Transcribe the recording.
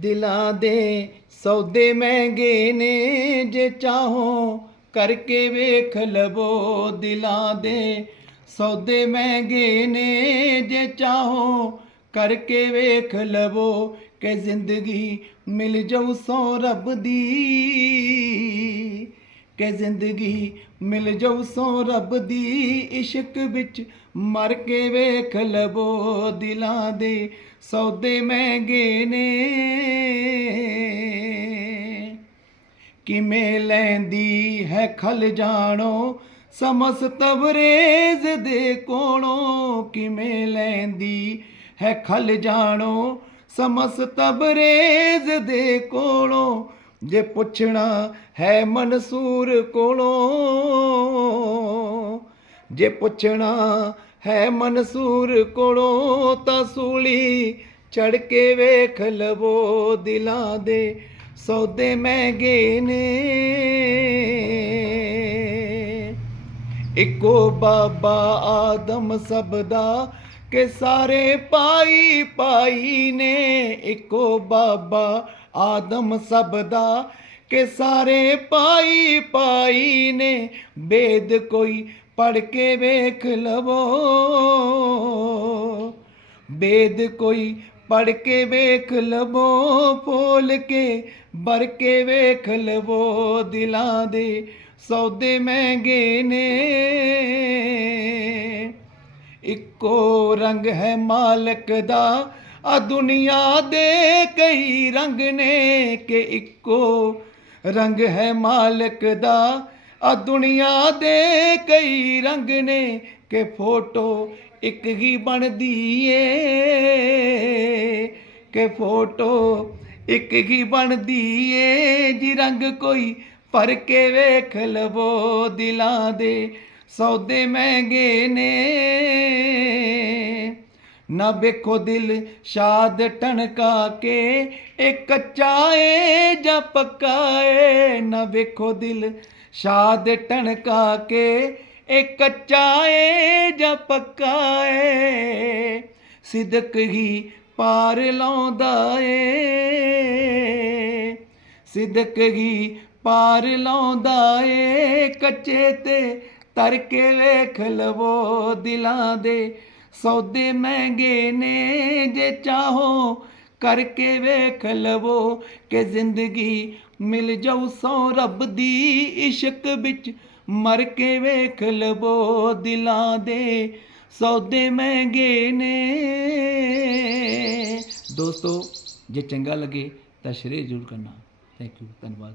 ਦਿਲਾਂ ਦੇ ਸੌਦੇ ਮਹਿੰਗੇ ਨੇ, ਜੇ ਚਾਹੋ ਕਰਕੇ ਵੇਖ ਲਵੋ ਦਿਲਾਂ ਦੇ ਸੌਦੇ ਮਹਿੰਗੇ ਨੇ, ਜੇ ਚਾਹੋ ਕਰਕੇ ਵੇਖ ਲਵੋ ਕਿ ਜ਼ਿੰਦਗੀ ਮਿਲ ਜਾਊ ਸੋ ਰੱਬ ਦੀ। ਕਿ ਜ਼ਿੰਦਗੀ ਮਿਲ ਜਾਊ ਸੋ ਰੱਬ ਦੀ ਇਸ਼ਕ ਵਿੱਚ, ਮਰ ਕੇ ਵੇਖ ਲਵੋ ਦਿਲਾਂ ਦੇ ਸੌਦੇ ਮਹਿੰਗੇ ਨੇ। ਕਿਵੇਂ ਲੈਂਦੀ ਹੈ ਖਲ ਜਾਣੋ, ਸਮਸ ਤਬਰੇਜ਼ ਦੇ ਕੋਲੋਂ। ਕਿਵੇਂ ਲੈਂਦੀ ਹੈ ਖਲ ਜਾਣੋ, ਸਮਸ ਤਬਰੇਜ਼ ਦੇ ਕੋਲੋਂ। ਜੇ ਪੁੱਛਣਾ ਹੈ ਮਨਸੂਰ ਕੋਲੋਂ, ਜੇ ਪੁੱਛਣਾ ਹੈ ਮਨਸੂਰ ਕੋਲੋਂ, ਤਾਂ ਸੂਲੀ ਚੜ ਕੇ ਵੇਖ ਲਵੋ ਦਿਲਾਂ ਦੇ ਸੌਦੇ ਮਹਿੰਗੇ ਨੇ। ਇੱਕੋ ਬਾਬਾ ਆਦਮ ਸਭ ਦਾ ਕਿ ਸਾਰੇ ਪਾਈ ਪਾਈ ਨੇ, ਇੱਕੋ ਬਾਬਾ ਆਦਮ ਸਭ ਦਾ ਕਿ ਸਾਰੇ ਪਾਈ ਪਾਈ ਨੇ, ਬੇਦ ਕੋਈ ਪੜ ਕੇ ਵੇਖ ਲਵੋ। ਬੇਦ ਕੋਈ ਪੜ ਕੇ ਵੇਖ ਲਵੋ, ਫੋਲ ਕੇ ਬਰ ਕੇ ਵੇਖ ਲਵੋ, ਦਿਲਾਂ ਦੇ ਸੌਦੇ ਮਹਿੰਗੇ ਨੇ। ਇੱਕੋ ਰੰਗ ਹੈ ਮਾਲਕ ਦਾ ਆ ਦੁਨੀਆ ਦੇ ਕਈ ਰੰਗ ਨੇ ਕਿ ਇੱਕੋ ਰੰਗ ਹੈ ਮਾਲਕ ਦਾ। ਆ ਦੁਨੀਆ ਦੇ ਕਈ ਰੰਗ ਨੇ ਕਿ ਫੋਟੋ ਇੱਕ ਹੀ ਬਣਦੀ ਏ। ਕਿ ਫੋਟੋ ਇੱਕ ਹੀ ਬਣਦੀ ਏ। ਜੀ ਰੰਗ ਕੋਈ ਭਰ ਕੇ ਵੇਖ ਲਵੋ ਦਿਲਾਂ ਦੇ ਸੌਦੇ ਮਹਿੰਗੇ ਨੇ। ਨਾ ਵੇਖੋ ਦਿਲ ਸ਼ਾਦ ਟਣਕਾ ਕੇ ਇਹ ਕੱਚਾ ਏ ਜਾਂ ਪੱਕਾ ਏ ਨਾ ਵੇਖੋ ਦਿਲ ਸ਼ਾਦ ਟਣਕਾ ਕੇ ਇਹ ਕੱਚਾ ਏ ਜਾਂ ਪੱਕਾ ਏ ਸਿਦਕ ਹੀ ਪਾਰ ਲਾਉਂਦਾ ਏ। ਸਿਦਕ ਹੀ ਪਾਰ ਲਾਉਂਦਾ ਏ। ਕੱਚੇ ਤੇ ਤਰ ਕੇ ਵੇਖ ਲਵੋ ਦਿਲਾਂ ਦੇ ਸੌਦੇ ਮਹਿੰਗੇ ਨੇ, ਜੇ ਚਾਹੋ ਕਰਕੇ ਵੇਖ ਲਵੋ ਕਿ ਜ਼ਿੰਦਗੀ ਮਿਲ ਜਾਊ ਸੋ ਰੱਬ ਦੀ ਇਸ਼ਕ ਵਿੱਚ। ਮਰ ਕੇ ਵੇਖ ਲਵੋ ਦਿਲਾਂ ਦੇ ਸੌਦੇ ਮਹਿੰਗੇ ਨੇ। ਦੋਸਤੋ, ਜੇ ਚੰਗਾ ਲੱਗੇ ਤਾਂ ਸ਼ੇਅਰ ਜ਼ਰੂਰ ਕਰਨਾ। ਥੈਂਕ ਯੂ ਧੰਨਵਾਦ।